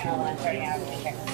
TMPL Attorney Cagle.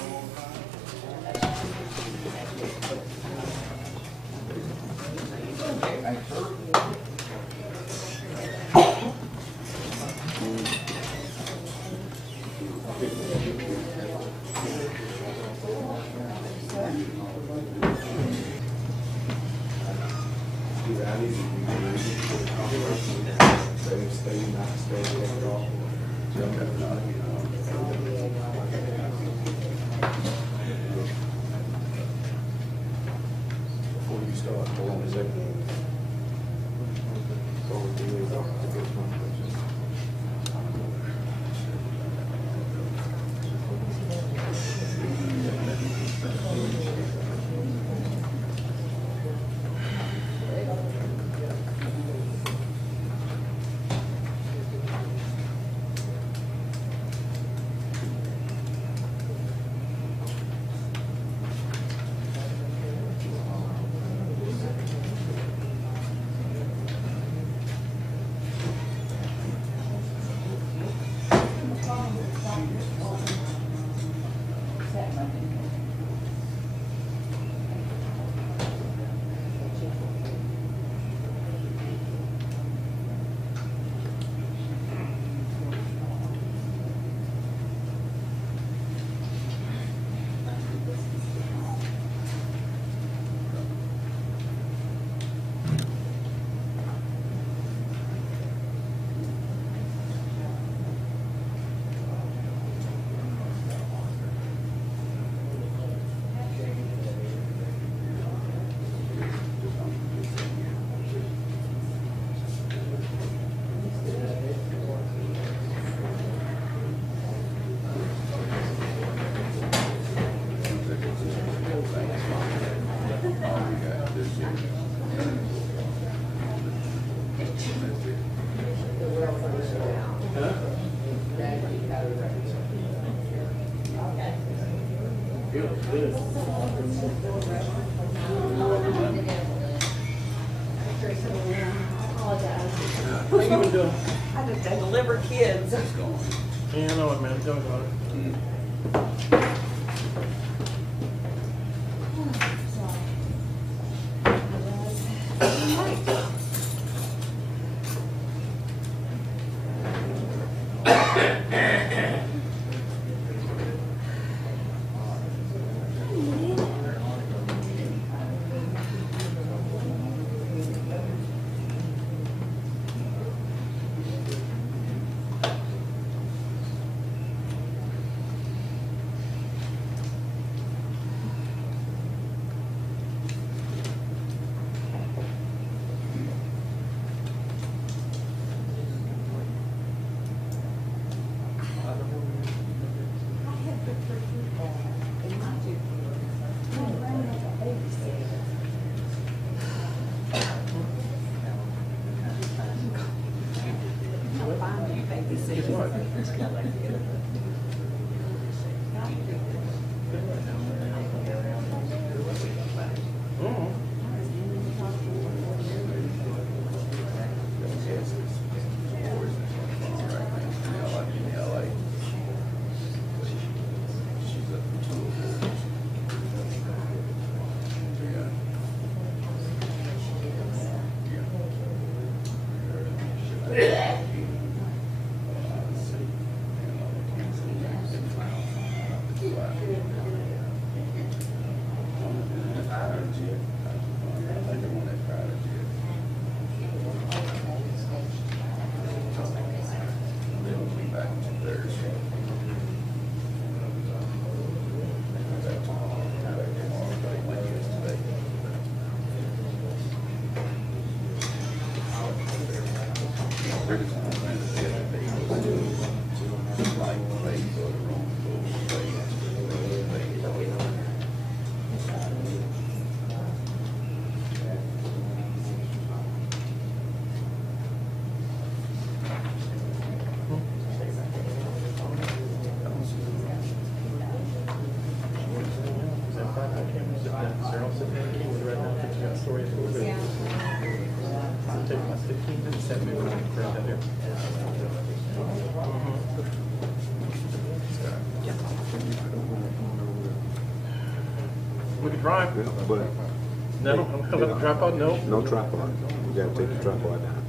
Before you start, hold on a second. What are you even doing? I just deliver kids. Yeah, I know what, man. Tell me about it. can drive. Yeah, but No, tripod, no. no tripod. You gotta take the tripod down.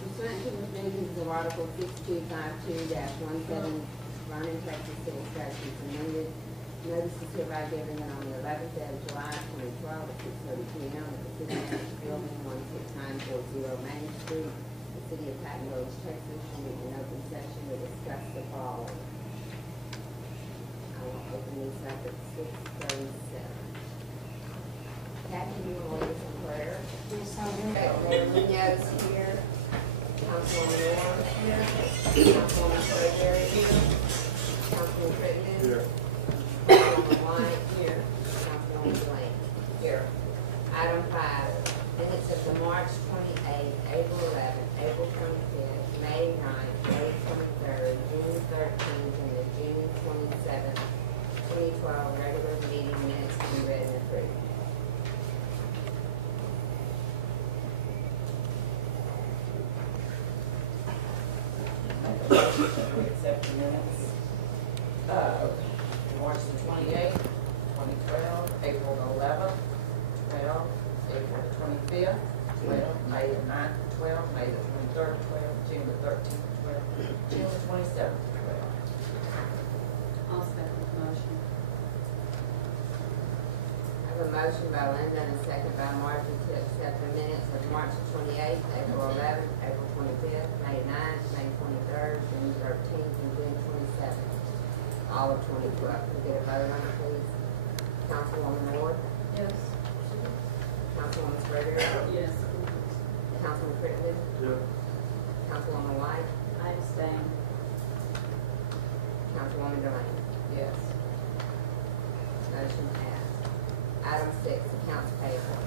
Pursuant to the provisions of Article 6252-17 Vernon, Texas City Statutes amended, notice is hereby given that on the 11th day of July 2012 at 6:30 p.m. at the City Council Building, 16940 Main Street, the City of Patton Village, Texas, will meet in open session to discuss the following. I will open this up at 6:37. Kathy, you will lead us in prayer. Yes, I will. Pamela Munoz here. Councilwoman Moore here. Councilwoman Strawberry here. Councilman Crittenden. Here. Councilwoman White here. Councilwoman Delaney here. Item 5, minutes of the March 28th, April 11th, April 25th, May 9th, May 23rd, June 13th, and the June 27th, 2012 regular meeting minutes to be read and approved. We accept the minutes. March the 28th, 2012, April the 11th, 12, April the 25th, 12, May the 9th, 12, May the 23rd, 12, June the 13th, 12, June the 27th, 12. I'll second the motion. I have a motion by Linda and a second by Marjorie to accept the minutes of March 28th, April 11th, April 25th, May 9th, May 23rd, June 13th, and June 27th. All of 2012. Can we get a vote on it, please? Councilwoman Ward? Yes. Councilwoman Strawberry? Yes. Councilman Crittenden? Yeah. Councilwoman White? I abstain. Councilwoman Delaney? Yes. Motion passed. Item 6, accounts payable.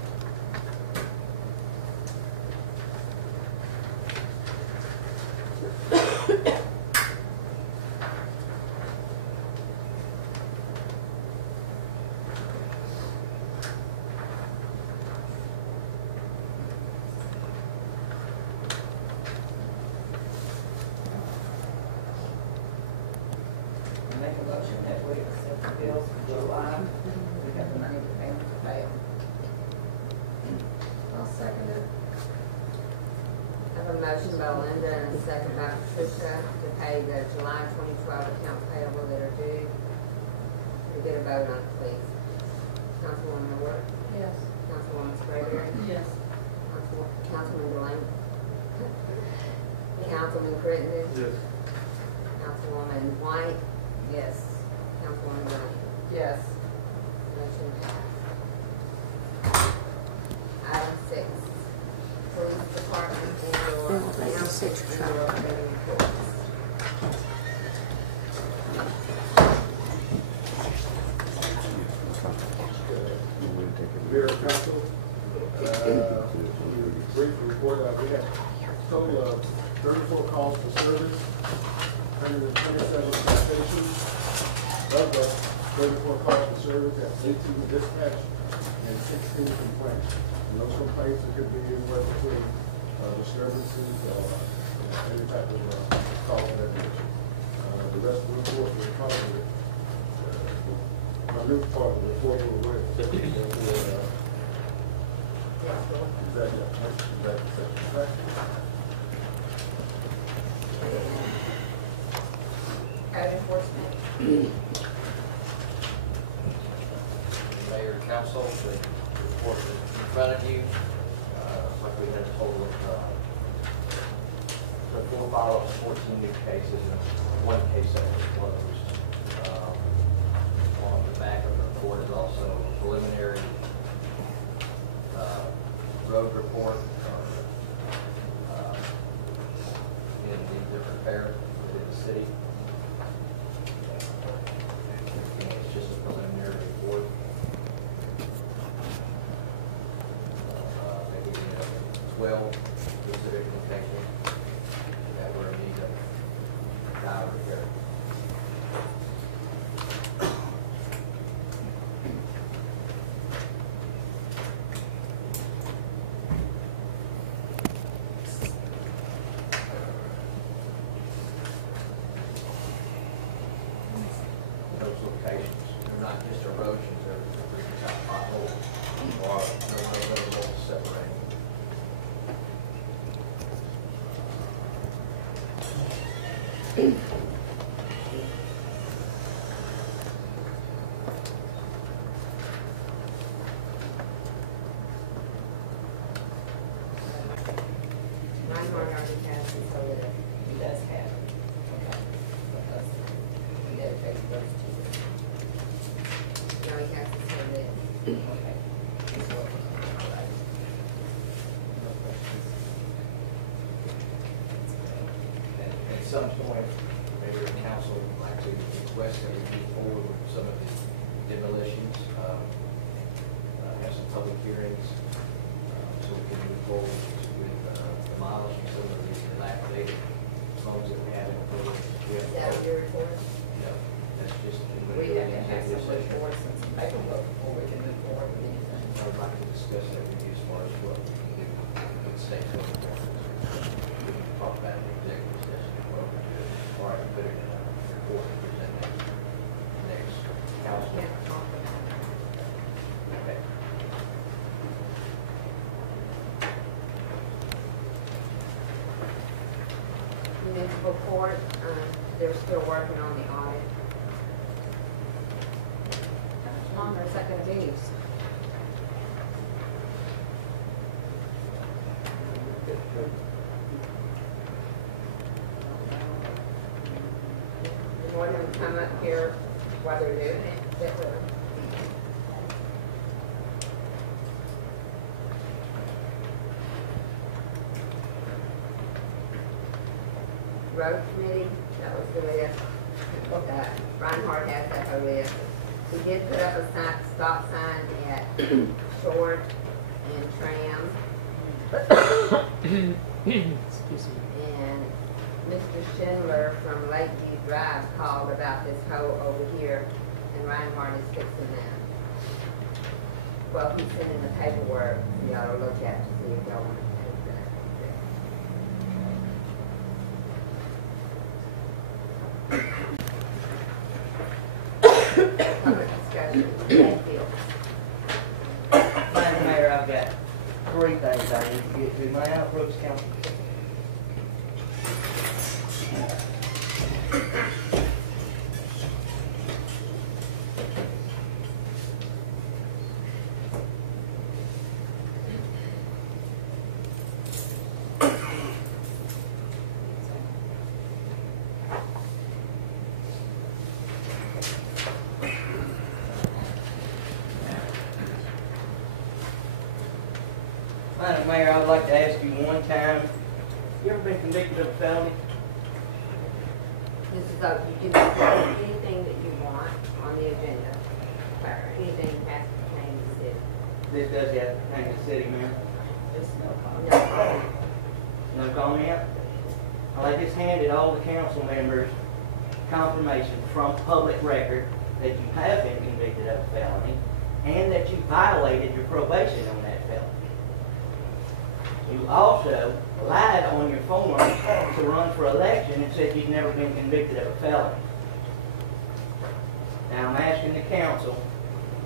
I make a motion that we accept the bills for July. We have the money to pay them to pay them. I'll second it. I have a motion by Linda and a second by Patricia to pay the July 2012 accounts payable that are due. Can we get a vote on it, please? Councilwoman Ward? Yes. Councilwoman Strawberry? Yes. Councilman Delaney? Councilman Crittenden? Yes. Councilwoman White? Yes. Councilwoman Delaney? Yes. Motion passed. Item 6, Police Department and/or announcements and/or committee reports. Mayor, Council, brief report, we had a total of 34 calls for service, 127 citations. Of the 34 calls for service, that's 18 dispatch and 16 complaints. And those complaints could be anywhere between disturbances or any type of call of that nature. The rest of the report will probably, my new part of the report will wait. Code enforcement. Mayor, council, the report is in front of you. Like we had a total of the full file of 14 new cases and one case that was closed. On the back of the report is also a preliminary road report in the different repair within the city. And it's just a preliminary report. Maybe 12 specific locations that were in need of tile repair. not just erosions, they're freaking out potholes, or no separating. Reinhardt already has it, so that He does have it. Okay. Because we dedicated those two. he already has it, so that Okay. He's working on it, all right. No questions. At some point, maybe the council would like to request that we move forward with some of the demolitions, have some public hearings, so we can move forward with demolishing some of these dilapidated homes that we have in the village. We have- is that your report? No, that's just. We have to have some reports and some paperwork before we can move forward with anything. I would like to discuss that with you as far as what we can do with state code. We can talk about it in executive session, what we do, or I can put it in a report and present next council. Can't talk about it. Okay. Municipal court, they're still working on the audit. How much longer is that gonna be? You want them to come up here while they're doing it? That will- Road committee, that was the list. Reinhardt has that whole list. We did put up a stop sign at Short and Tram. And Mr. Schindler from Lakeview Drive called about this hole over here, and Reinhardt is fixing that. Well, he's sending the paperwork, so y'all to look at to see if y'all want to take that. Public discussion, Enfield. Madam Mayor, I've got 3 things I need to get to. May I approach council? Madam Mayor, I'd like to ask you one time, you ever been convicted of a felony? This is up, you can put anything that you want on the agenda, or anything has to pertain to the city. This does have to pertain to the city, ma'am. Just no comment. No, No comment? Well, I just handed all the council members confirmation from public record that you have been convicted of a felony and that you violated your probation on that felony. You also lied on your form to run for election and said you'd never been convicted of a felony. Now I'm asking the council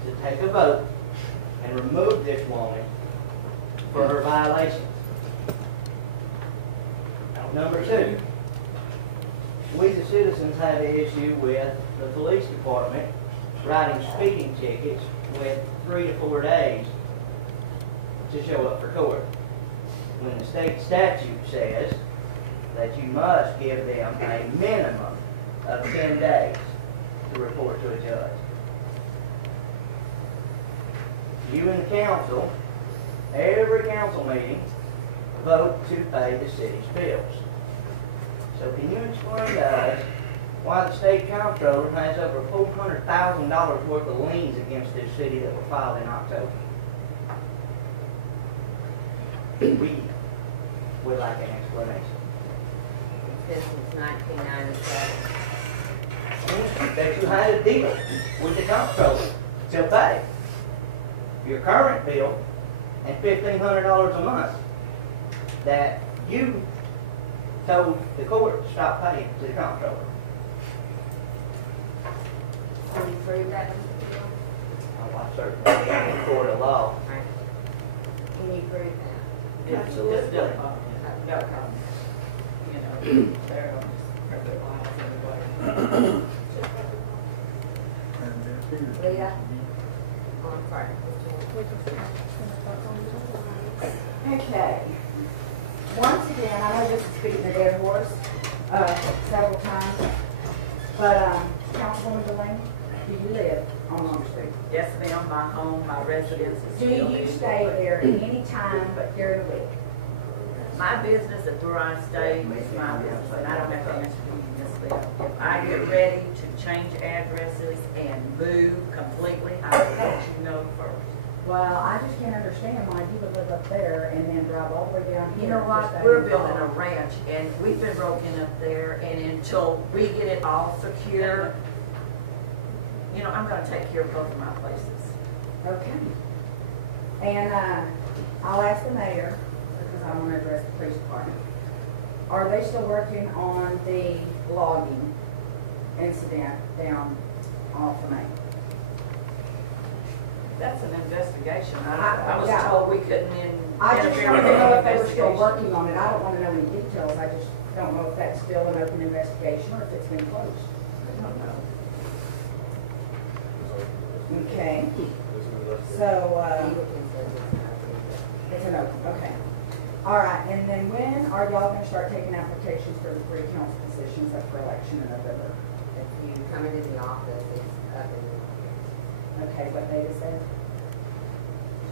to take a vote and remove this woman for her violations. Number 2, we the citizens have an issue with the police department writing speeding tickets with 3 to 4 days to show up for court, when the state statute says that you must give them a minimum of 10 days to report to a judge. You and the council, every council meeting, vote to pay the city's bills. So can you explain to us why the state comptroller has over $400,000 worth of liens against this city that were filed in October? We would like an explanation. It's been since 1997. That you had a deal with the comptroller to pay your current bill and $1,500 a month that you told the court to stop paying to the comptroller. Can you prove that, Mr. certainly be in the court of law. Can you prove that? Just don't, you know, they're perfect lives anyway. Leah? Oh, I'm sorry. Okay. Once again, I know this is beating the dead horse, several times, but, Councilwoman Delaney, do you live on Long Street? Yes, ma'am, my home, my residence is Do still you in. stay there at any time but during the week? My business and where I stay is my business, and I don't have to answer to you, Miss Bell. If I get ready to change addresses and move completely, I will let you know first. Well, I just can't understand why you would live up there and then drive all the way down here. You know to what, stay we're in building a Florida. ranch, and we've been broken up there, and until we get it all secure, you know, I'm gonna take care of both of my places. Okay. And, I'll ask the mayor, because I want to address the police department. Are they still working on the logging incident down off of Main? That's an investigation. I was Yeah. told we couldn't I just interfere want with to know any if they were still investigation. working on it. I don't want to know any details. I just don't know if that's still an open investigation or if it's been closed. I don't know. Okay. So, it's an open, okay. All right, and then when are y'all gonna start taking applications for the 3 council positions up for election in November? If you come into the office, it's up in Okay, what date is that?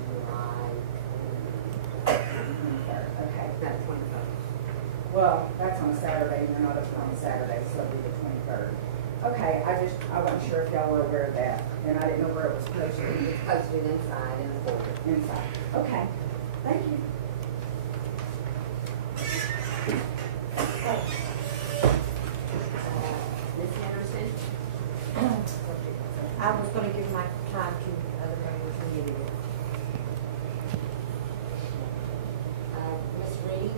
July, 23rd, okay. no, 21st. Well, that's on a Saturday, and they're not open on a Saturday, so it'll be the 23rd. Okay, I wasn't sure if y'all were aware of that, and I didn't know where it was posted. It's posted inside in the folder. Inside. Okay, thank you. Ms. Henderson? I was going to give my time to other members who needed it. Ms. Reed?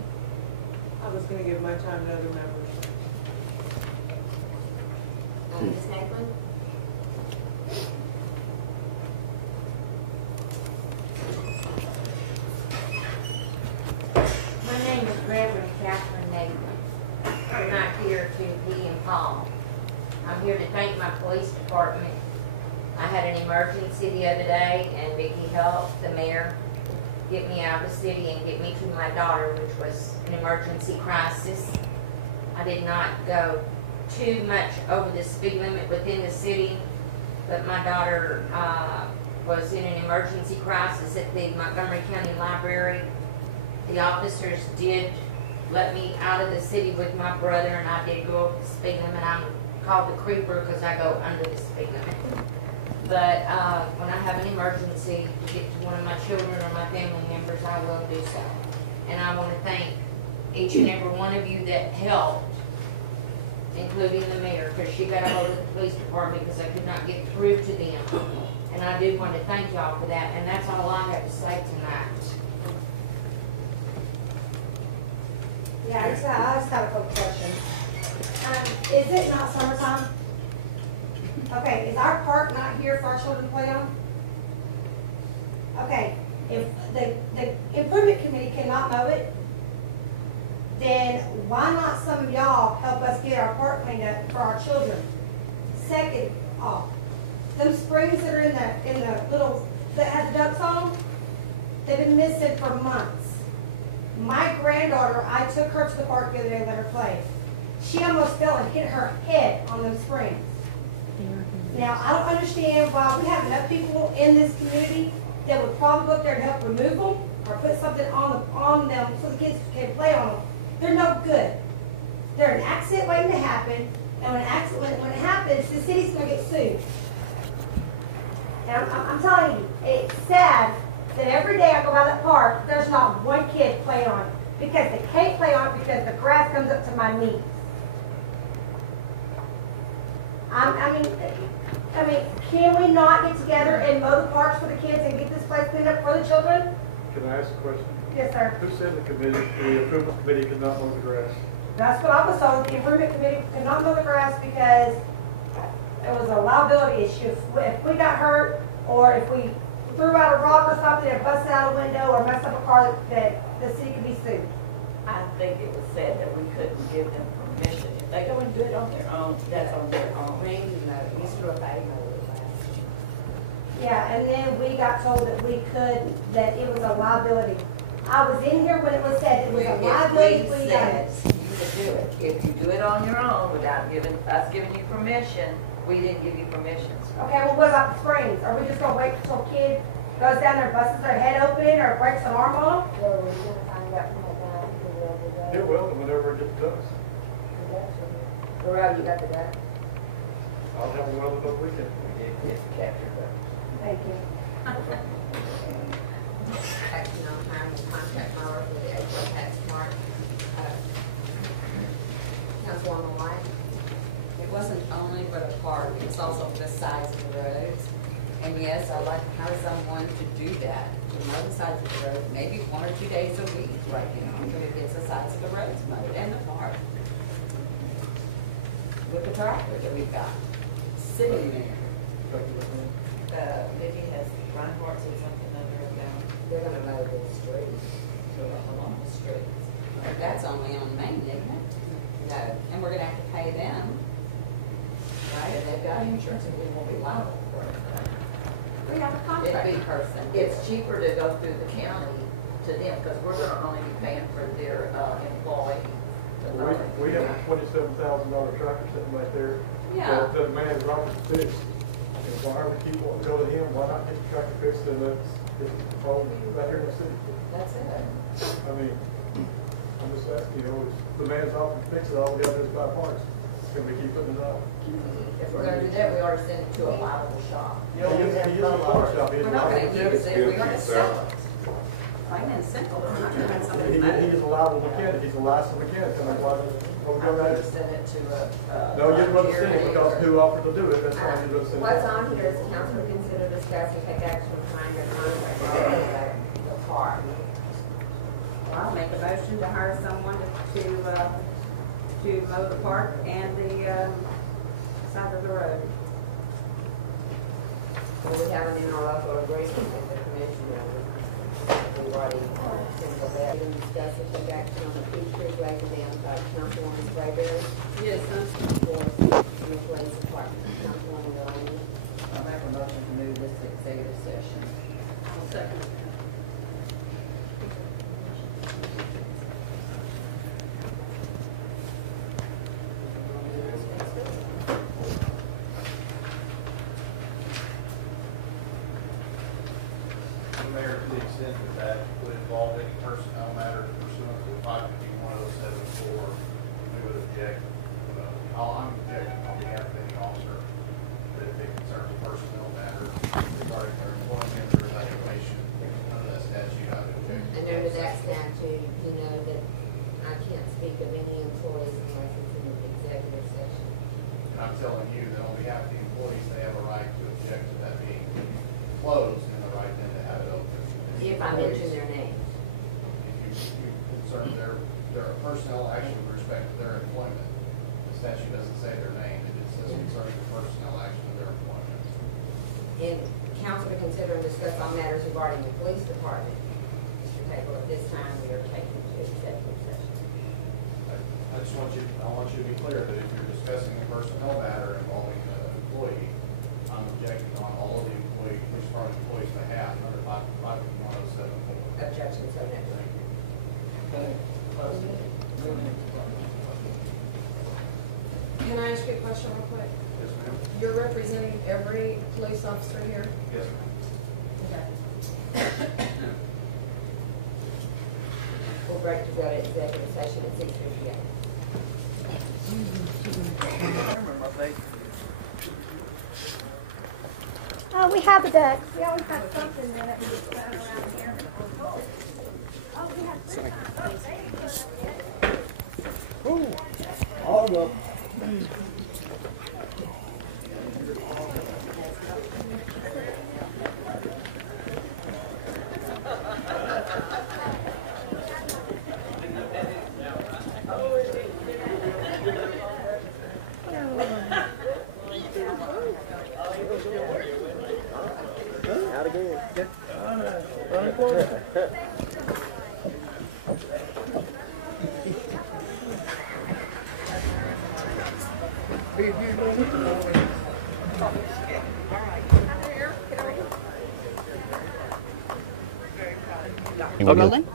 I was going to give my time to other members. Ms. Nicklin? My name is Reverend Catherine Nathan. I'm not here to pee and Paul. I'm here to thank my police department. I had an emergency the other day, and Vicki helped the mayor get me out of the city and get me to my daughter, which was an emergency crisis. I did not go too much over the speed limit within the city, but my daughter was in an emergency crisis at the Montgomery County Library. The officers did let me out of the city with my brother, and I did go over the speed limit. I'm called the creeper because I go under the speed limit. But when I have an emergency to get to one of my children or my family members, I will do so. And I want to thank each and every one of you that helped, including the mayor, because she got a hold of the police department because I could not get through to them. And I do want to thank y'all for that, and that's all I have to say tonight. Yeah, I just have a couple questions. Is it not summertime? Okay, is our park not here for our children to play on? Okay, if the improvement committee cannot mow it, then why not some of y'all help us get our park cleaned up for our children? Second off, them springs that are in the little, that has ducks on them, they've been missing for months. My granddaughter, I took her to the park the other day and let her play. She almost fell and hit her head on those springs. Now, I don't understand why we have enough people in this community that would probably go up there and help remove them or put something on them so the kids can play on them. They're no good. They're an accident waiting to happen, and when it happens, the city's going to get sued. And I'm telling you, it's sad that every day I go by that park, there's not one kid playing on it because they can't play on it because the grass comes up to my knees. I mean, can we not get together and mow the parks for the kids and get this place cleaned up for the children? Can I ask a question? Yes, sir. Who said the improvement committee could not mow the grass? That's what I was told. The improvement committee could not mow the grass because it was a liability issue. If we got hurt or if we threw out a rock or something and busted out a window or messed up a car, that the city could be sued. I think it was said that we couldn't give them permission. If they go and do it on their own, that's on their own. Maybe no, we threw a baby over the last. Yeah, and then we got told that we could, that it was a liability. I was in here when it was said it was a liability If for we you said guys. you could do it, if you do it on your own without giving you permission, we didn't give you permission. Okay, well, what about the springs? Are we just gonna wait till a kid goes down there, busts their head open or breaks an arm on them? Well, we're gonna find out from that guy who will be there. It will, whenever it gets to us. Where you got the guy? I'll have one of those weekend. We did get captured, but Thank you. Action on hiring a contract mower for the April tax mark. Councilwoman White? It wasn't only for the park, it was also for the size of the roads. And yes, I'd like to hire someone to do that, to mow the sides of the road, maybe 1 or 2 days a week, right, until it gets the sides of the roads mowed and the park. With the tractor that we've got sitting there. Maybe has Reinhardt said something under about They're gonna mow the streets. Along the streets. That's only on Main, isn't it? No, and we're gonna have to pay them. Right, and they've got insurance and we won't be liable for it. We have a contract person. it's cheaper to go through the county to them, because we're gonna only be paying for their employee. We have a $27,000 tractor sitting right there. Yeah. That the man is Robert fixed. And why are we keep wanting to go to him? Why not get the tractor fixed and let's get the phone right here in the city? That's it. I mean, I'm just asking, you know, the man's offered to fix it, all we gotta do is buy parts. Can we keep putting it out? If we're gonna do that, we ought to send it to a liable shop. He is a pawn shop. He's We're not allowed gonna to use it, we're gonna sell it. Plain and simple, we're not gonna have somebody He mow. is a liable mechanic, he's a licensed mechanic, and I'm like, well, we go I'm that. gonna send it to No, you're going to send it because who offered to do it, that's why you're going to send it. What's on here is council to consider, discuss, and take action on hiring a contract mower for the park. I'll make a motion to hire someone to mow the park and the, side of the road. Well, we have an interlocal agreement with the commissioner. We've already sent that. We can discuss and take action on the Peach Creek Lake and Dam site. Councilwoman Sprayberry? Yes, For the police department. Councilwoman Delaney? I make a motion to move this to executive session. I'll second. Mayor, to the extent that that would involve any personnel matters pursuant to 551.074, we would object. I'm objecting on behalf of any officer that if it concerns a personnel matter regarding their employment or evaluation under that statute, I would object. And under that statute, you know that I can't speak of any employees unless it's in an executive session. And I'm telling you that on behalf of the employees, they have a right to object to that being closed and the right then to have it open. If I mention their name. If you concern their personnel action with respect to their employment, the statute doesn't say their name, it just says concerning the personnel action of their employment. In council to consider and discuss all matters regarding the police department. Mr. Cagle, at this time, we are taking to executive session. I want you to be clear that if you're discussing a personnel matter involving an employee, I'm objecting on all of the employee, police department employees' behalf under 551.074. Objection, so noted. Can I ask you a question real quick? Yes, ma'am. You're representing every police officer here? Yes, ma'am. Okay. We'll break to go to executive session at 6:58. We have the ducks. We always have something that we just run around here. Oh, we have three. All the Out again. Rolling?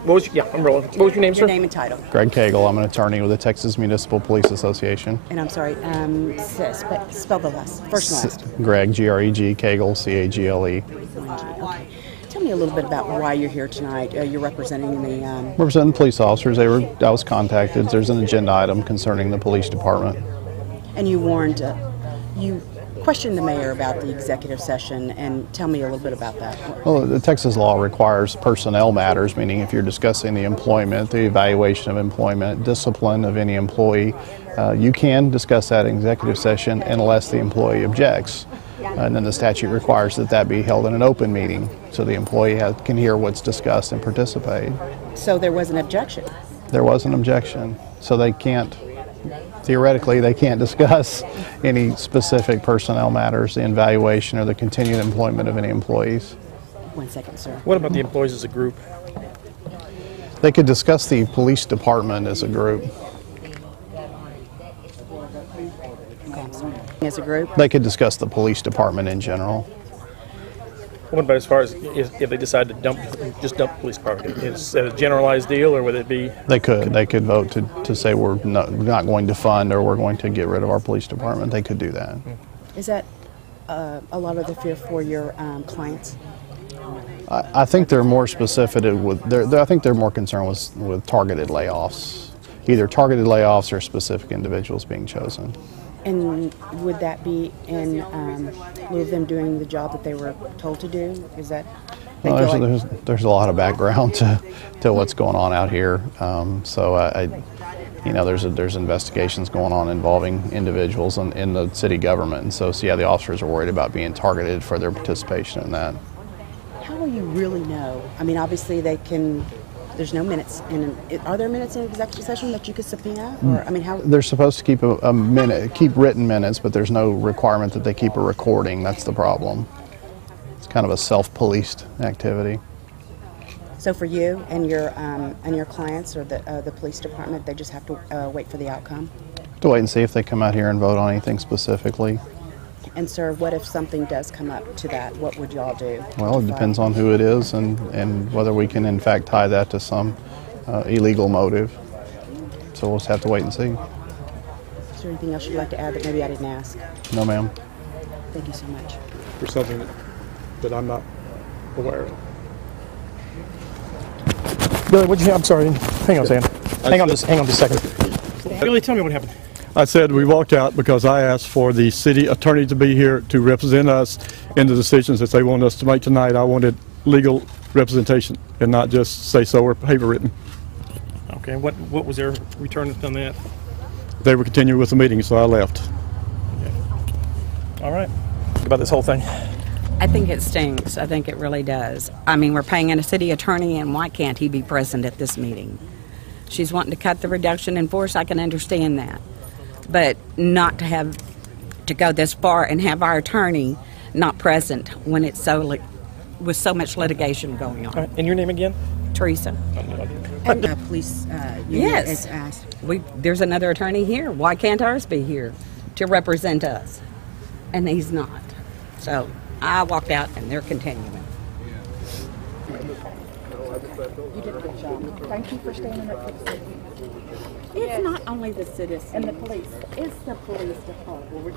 I'm rolling. What was your name, sir? Your name and title. Greg Cagle. I'm an attorney with the Texas Municipal Police Association. And I'm sorry, spell the last, first and last. Greg, G-R-E-G, Cagle, C-A-G-L-E. Okay. Tell me a little bit about why you're here tonight. You're representing the... Representing police officers. I was contacted. There's an agenda item concerning the police department. And you warned, you questioned the mayor about the executive session, and tell me a little bit about that. Well, the Texas law requires personnel matters, meaning if you're discussing the employment, the evaluation of employment, discipline of any employee, you can discuss that in executive session unless the employee objects. And then the statute requires that that be held in an open meeting so the employee can hear what's discussed and participate. So there was an objection? There was an objection. So they can't, theoretically, they can't discuss any specific personnel matters, the evaluation or the continued employment of any employees. 1 second, sir. What about the employees as a group? They could discuss the police department as a group. Okay, I'm sorry. As a group? They could discuss the police department in general. What about as far as if they decide to just dump the police department? Is that a generalized deal, or would it be? They could vote to say we're not going to fund or we're going to get rid of our police department. They could do that. Is that a lot of the fear for your clients? I think they're more specific with. I think they're more concerned with targeted layoffs, either targeted layoffs or specific individuals being chosen. And would that be in lieu of them doing the job that they were told to do? Is that? Well, there's a lot of background to what's going on out here. There's investigations going on involving individuals in the city government, and so yeah, the officers are worried about being targeted for their participation in that. How will you really know? I mean, obviously they can. There's no minutes are there minutes in executive session that you could subpoena? Or I mean, how? They're supposed to keep keep written minutes, but there's no requirement that they keep a recording. That's the problem. It's kind of a self-policed activity. So for you and your clients or the police department, they just have to wait for the outcome? To wait and see if they come out here and vote on anything specifically. And sir, what if something does come up to that? What would y'all do? Well, it depends on who it is and whether we can in fact tie that to some illegal motive. So we'll just have to wait and see. Is there anything else you'd like to add that maybe I didn't ask? No, ma'am. Thank you so much. For something that I'm not aware of. Billy, what'd you? I'm sorry. Hang on, Sam. Hang on just a second. Billy, tell me what happened. I said we walked out because I asked for the city attorney to be here to represent us in the decisions that they want us to make tonight. I wanted legal representation and not just say so or paper written. Okay, what was their return on that? They were continuing with the meeting, so I left. Okay. All right. What about this whole thing? I think it stinks. I think it really does. I mean, we're paying a city attorney, and why can't he be present at this meeting? She's wanting to cut the reduction in force. I can understand that. But not to have to go this far and have our attorney not present when it's with so much litigation going on. And your name again? Teresa. And police union Yes. has asked. There's another attorney here. Why can't ours be here to represent us? And he's not. So I walked out and they're continuing. You did a good job. Thank you for standing up for the city. It's not only the citizens. And the police. It's the police department.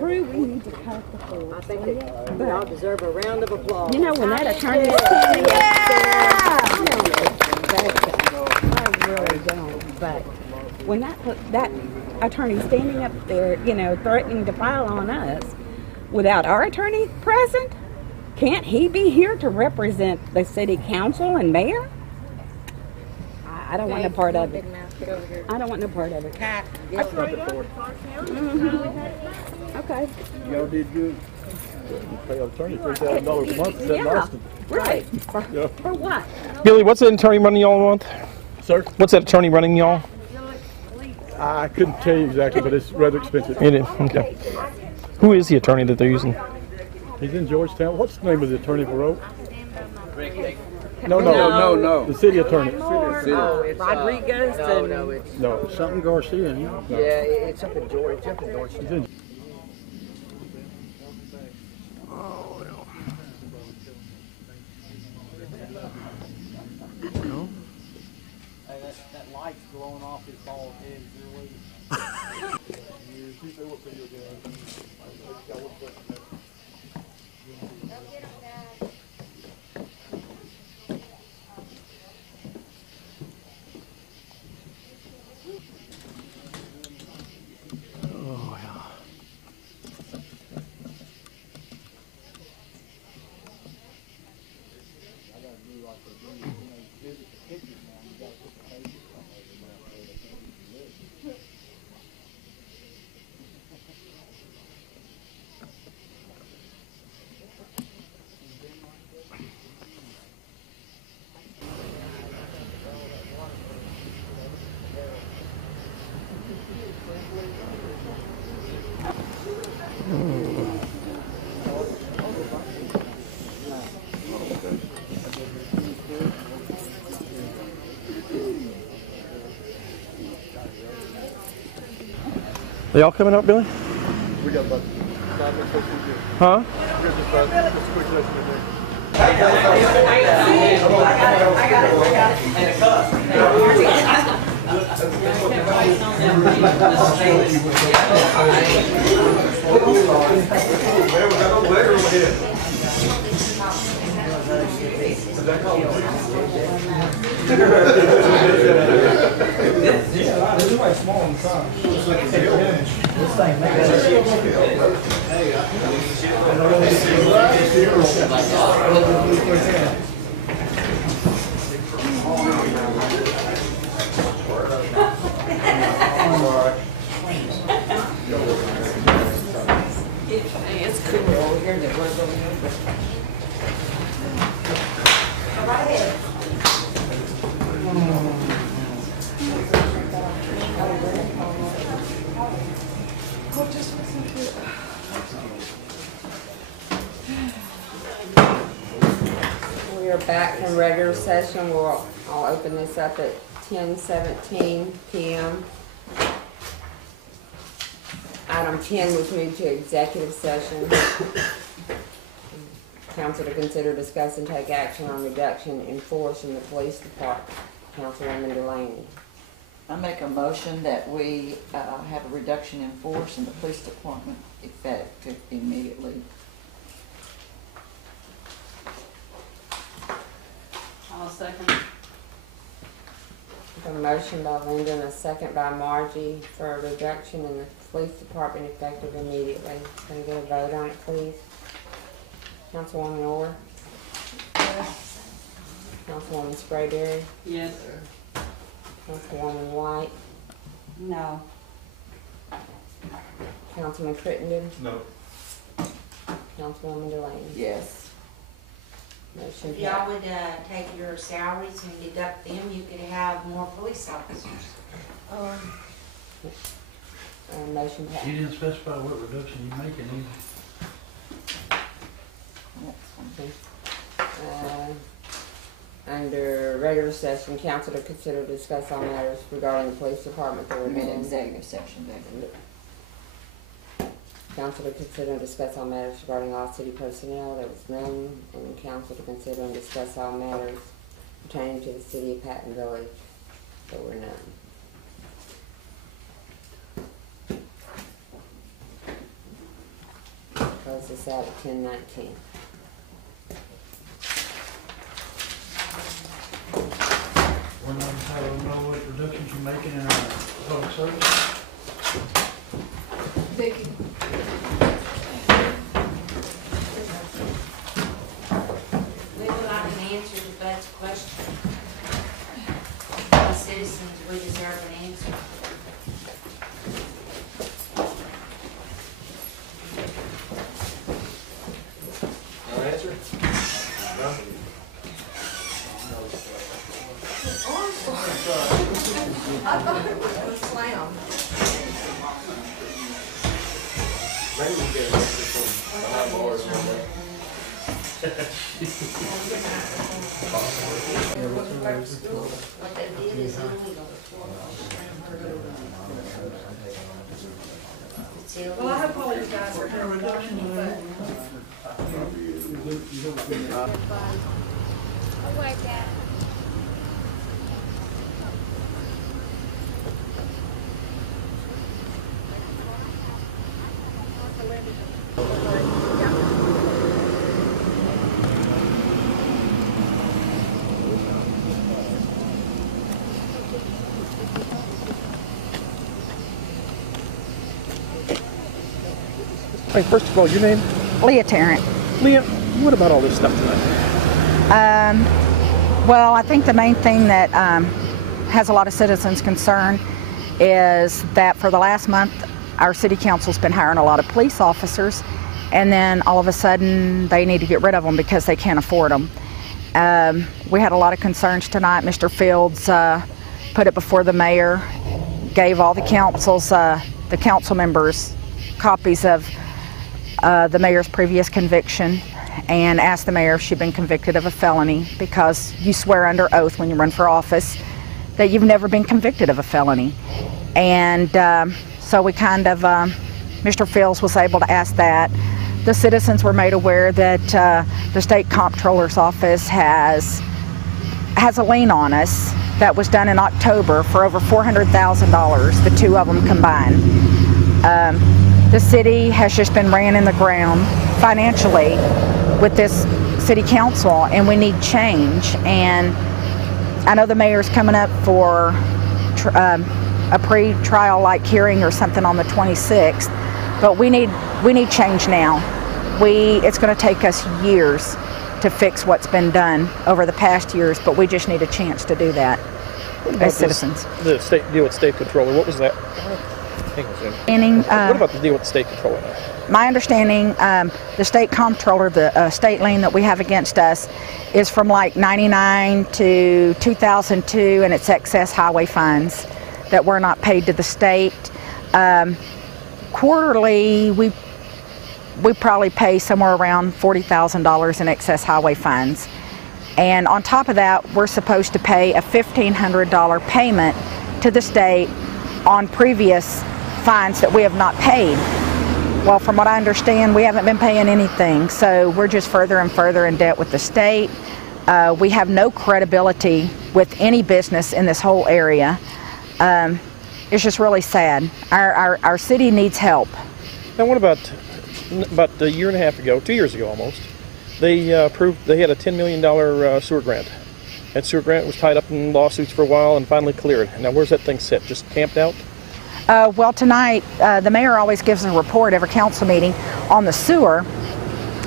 True, we need to cut the force. I think that we all deserve a round of applause. You know, when that attorney's standing I really don't. But when that attorney's standing up there, threatening to file on us without our attorney present, can't he be here to represent the city council and mayor? I don't want no part of it. I don't want no part of it. Okay. Y'all did good. You pay an attorney $3,000 a month. Yeah, right. For what? Billy, what's that attorney running y'all a month? Sir? What's that attorney running y'all? I couldn't tell you exactly, but it's rather expensive. It is? Okay. Who is the attorney that they're using? He's in Georgetown. What's the name of the attorney for Oak? No. The city attorney. Rodriguez and... No. Something Garcia, you know? No. Yeah, it's up in Georgia. It's up in Georgia. That light's glowing off his bald head. They all coming up, Billy? We got about 5 minutes left to do. Huh? Just a quick lesson in there. This is like small on the side. Looks like a real bench. This thing makes It's cool over here that runs over here. Go right ahead. We are back from regular session. I'll open this up at 10:17 p.m. Item 10 was moved to executive session. Council to consider, discuss, and take action on reduction in force in the police department. Councilwoman Delaney. I make a motion that we have a reduction in force in the police department effective immediately. I'll second. A motion by Linda and a second by Margie for a reduction in the police department effective immediately. Can I get a vote on it, please? Councilwoman Orr? Yes. Councilwoman Sprayberry? Yes. Councilwoman White? No. Councilman Crittenden? No. Councilwoman Delaney? Yes. Motion If y'all would take your salaries and deduct them, you could have more police officers. Motion passed. You didn't specify what reduction you're making either. Under regular session, council to consider, discuss all matters regarding the police department that were I'm in in executive session, council to consider and discuss all matters regarding all city personnel that was none, and council to consider and discuss all matters pertaining to the city of Patton Village that were none. Close this out at 10:19. We're not entitled to know what reductions you're making in our public service. Vicky. We would like an answer to Bud's question. As citizens, we deserve an answer. No answer? No? I thought it was a slam. Maybe we get an answer from the high board. What they did is illegal. Well, I hope all of you guys are here, but Oh my God. Hey, first of all, your name? Leah Tarrant. Leah, what about all this stuff tonight? Well, I think the main thing that has a lot of citizens concerned is that for the last month, our city council's been hiring a lot of police officers, and then all of a sudden they need to get rid of them because they can't afford them. We had a lot of concerns tonight. Mr. Fields put it before the mayor, gave all the council members copies of the mayor's previous conviction, and asked the mayor if she'd been convicted of a felony, because you swear under oath when you run for office that you've never been convicted of a felony. And so we kind of, Mr. Fields was able to ask that. The citizens were made aware that the state comptroller's office has a lien on us that was done in October for over $400,000, the two of them combined. The city has just been ran in the ground financially with this city council, and we need change. And I know the mayor's coming up for a pre-trial like hearing or something on the 26th, but we need change now. It's going to take us years to fix what's been done over the past years, but we just need a chance to do that as citizens. The state deal with state controller, what was that? What about the deal with the state controller? My understanding, the state comptroller, the state lien that we have against us is from like 99 to 2002, and it's excess highway fines that were not paid to the state. Quarterly, we probably pay somewhere around $40,000 in excess highway fines. And on top of that, we're supposed to pay a $1,500 payment to the state on previous fines that we have not paid. Well, from what I understand, we haven't been paying anything, so we're just further and further in debt with the state. We have no credibility with any business in this whole area. It's just really sad. Our city needs help. Now, what about a year and a half ago, 2 years ago almost, they approved, they had a $10 million sewer grant. That sewer grant was tied up in lawsuits for a while and finally cleared. Now, where's that thing set? Just camped out? Well, tonight, the mayor always gives a report every council meeting on the sewer,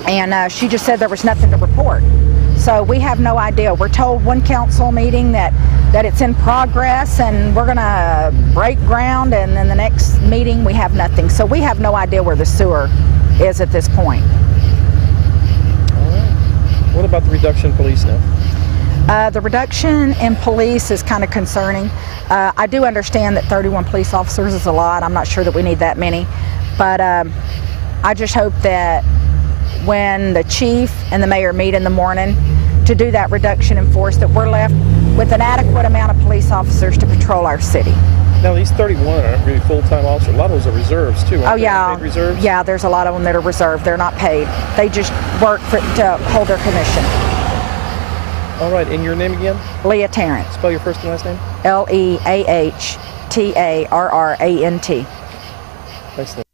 and she just said there was nothing to report. So we have no idea. We're told one council meeting that it's in progress and we're going to break ground, and then the next meeting we have nothing. So we have no idea where the sewer is at this point. All right. What about the reduction in police now? The reduction in police is kind of concerning. I do understand that 31 police officers is a lot. I'm not sure that we need that many, but I just hope that when the chief and the mayor meet in the morning to do that reduction in force, that we're left with an adequate amount of police officers to patrol our city. Now, these 31 aren't really full-time officers. A lot of those are reserves, too. Oh, yeah. Paid reserves? Yeah, there's a lot of them that are reserved. They're not paid. They just work to hold their commission. All right, and your name again? Leah Tarrant. Spell your first and last name? Leahtarrant. Thanks, Leah.